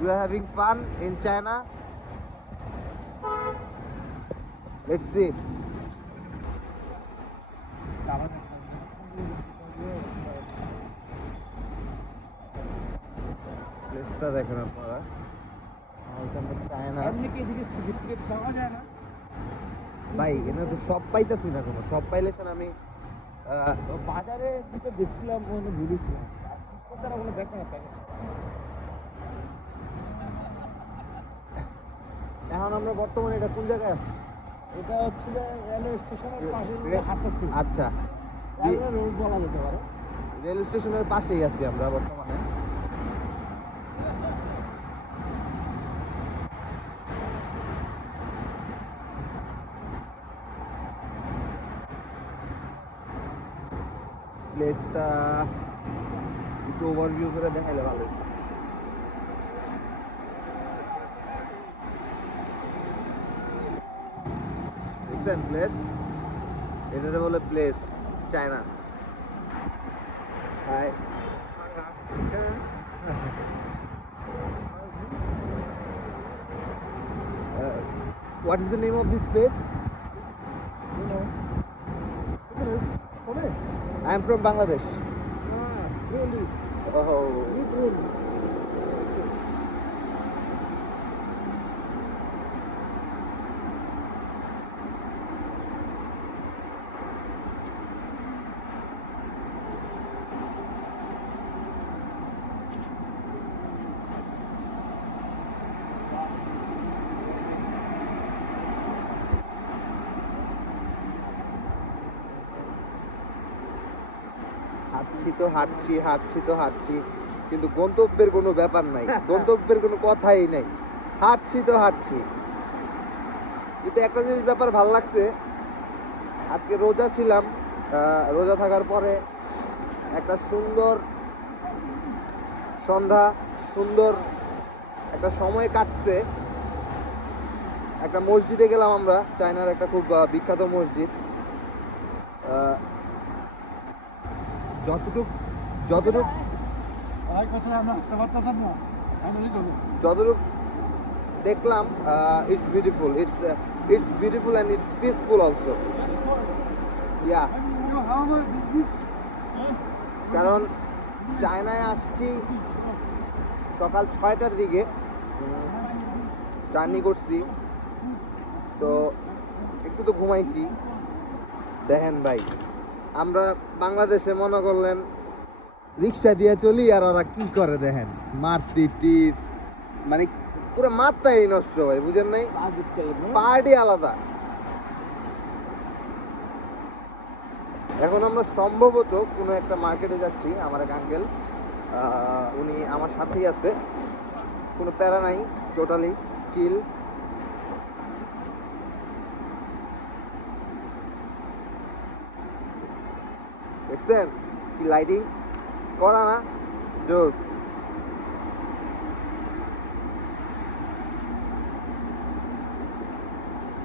You are having fun in China? Let's see. প্লেসটা দেখেন আপনারা, চায়না। ভাই এখানে তো সব পাইতেছি না, কোনো সব পাইলেছেন আমি বাজারে দেখছিলাম ঘুরেছিলাম কোনো বেচা না। এখন আমরা বর্তমানে এটা কোন জায়গায় আছি? এটা হচ্ছে রেলওয়ে স্টেশনের পাশে হাঁটতেছি। আচ্ছা, রোড বলা যেতে পারে। রেল স্টেশনের পাশেই আছি আমরা বর্তমানে। প্লেসটা একটু ওভারভিউ করে দেখাইলে ভালো। প্লেস এটা বলে place China. What is the name of this place? I am from Bangladesh. Really? Oh. Really? হাঁটছি কিন্তু গন্তব্যের কোনো ব্যাপার নাই, গন্তব্যের কোনো কথাই নাই। হাঁটছি কিন্তু একটা জিনিস ব্যাপার ভালো লাগছে, আজকে রোজা ছিলাম, রোজা থাকার পরে একটা সুন্দর সন্ধ্যা, সুন্দর একটা সময় কাটছে। একটা মসজিদে গেলাম আমরা, চায়নার একটা খুব বিখ্যাত মসজিদ। যতটুক দেখলাম, it's beautiful, it's beautiful and it's peaceful also. Yeah, কারণ চায়নায় আসছি সকাল 6টার দিকে, জার্নি করছি, তো একটু তো ঘুমাইছি। দেখেন ভাই, আমরা বাংলাদেশে মনে করলেন রিক্সা দিয়ে চলি, আর ওরা কি করে দেখেন, মার্সিডিজ, মানে পুরো মাত্রাই নষ্ট হয়, বুঝেন নাই? পার্টি আলাদা। এখন আমরা সম্ভবত কোনো একটা মার্কেটে যাচ্ছি। আমার এক আঙ্কেল, উনি আমার সাথেই আছে, কোনো প্যারা নাই, টোটালি চিল। দেখছেন কি লাইটিং করা না, জোস।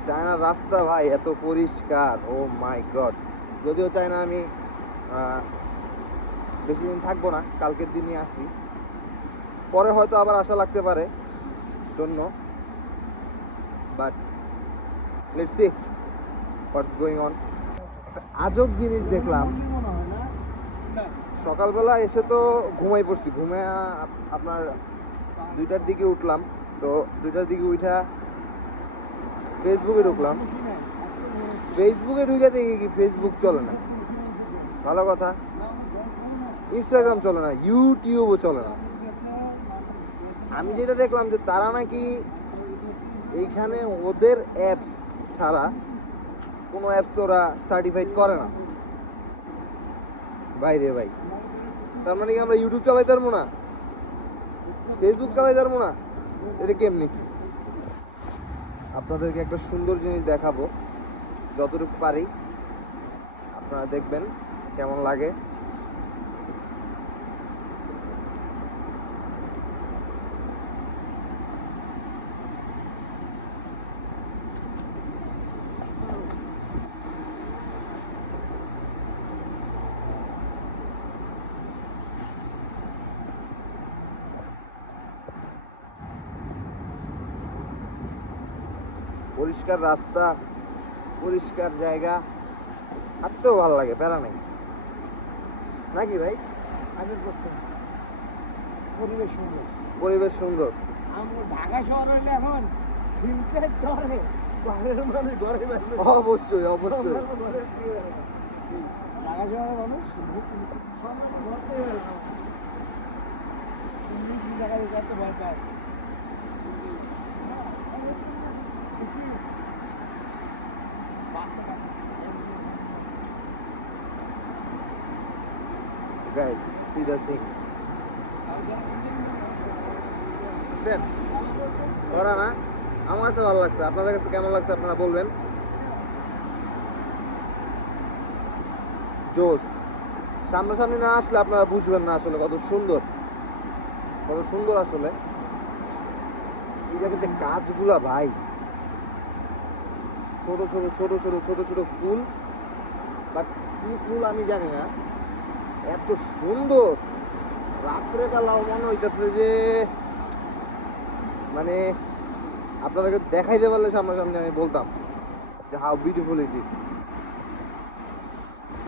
চায়নার রাস্তা ভাই এত পরিষ্কার, ও মাই গড। যদিও চায়না আমি বেশি দিন থাকবো না, কালকের দিনই আসি, পরে হয়তো আবার আশা লাগতে পারে, don't know, but let's see what's going on. আজব জিনিস দেখলাম, সকালবেলা এসে তো ঘুমাই পড়ছি, ঘুমে আপনার 2টার দিকে উঠলাম, তো 2টার দিকে উঠা ফেসবুকে ঢুকলাম। ফেসবুকে ঢুকে দেখি কি ফেসবুক চলে না, ভালো কথা। ইনস্টাগ্রাম চলে না, ইউটিউবও চলে না। আমি যেটা দেখলাম যে তারা নাকি এইখানে ওদের অ্যাপস ছাড়া কোনো অ্যাপস ওরা সার্টিফাইড করে না। বাইরে ভাই, তার মানে কি আমরা ইউটিউব চালাইতে পারবো না, ফেসবুক চালাইতে পারবো না? এটা কেমনি কি? আপনাদেরকে একটা সুন্দর জিনিস দেখাবো, যতটুকু পারি আপনারা দেখবেন কেমন লাগে। পরিষ্কার রাস্তা, পরিষ্কার জায়গা, হাঁটতেও ভালো লাগে, প্যারা নেই নাকি ভাই? 100% পরিবেশ সুন্দর। পরিবেশ সুন্দর। আমরা ঢাকা শহর হইলে এখন চিন্তায় ডরে বাইরের মানুষ ঘরে বেরোবে। অবশ্যই অবশ্যই। ঢাকা শহরের মানুষ সব ঘর থেকে বেরোবে না। জায়গায় যেতে ভয় পায়। Guys, see the thing. দেখছেন? করা না? আমার কাছে ভালো লাগছে, আপনাদের কাছে কেমন লাগছে আপনারা বলবেন। জোস। সামনাসামনি না আসলে আপনারা বুঝবেন না আসলে কত সুন্দর, কত সুন্দর আসলে। এই জায়গায় যে গাছগুলা ভাই, ছোট ছোট ছোট ছোট ছোট ছোট ফুল, বাট কি ফুল আমি জানি না, এত সুন্দর। রাত্রে বেলাও মনে হইতেছে যে মানে আপনাদেরকে দেখাইতে পারলে সামনাসামনি আমি বলতাম যে হাউ বিউটিফুল ইট ইজ।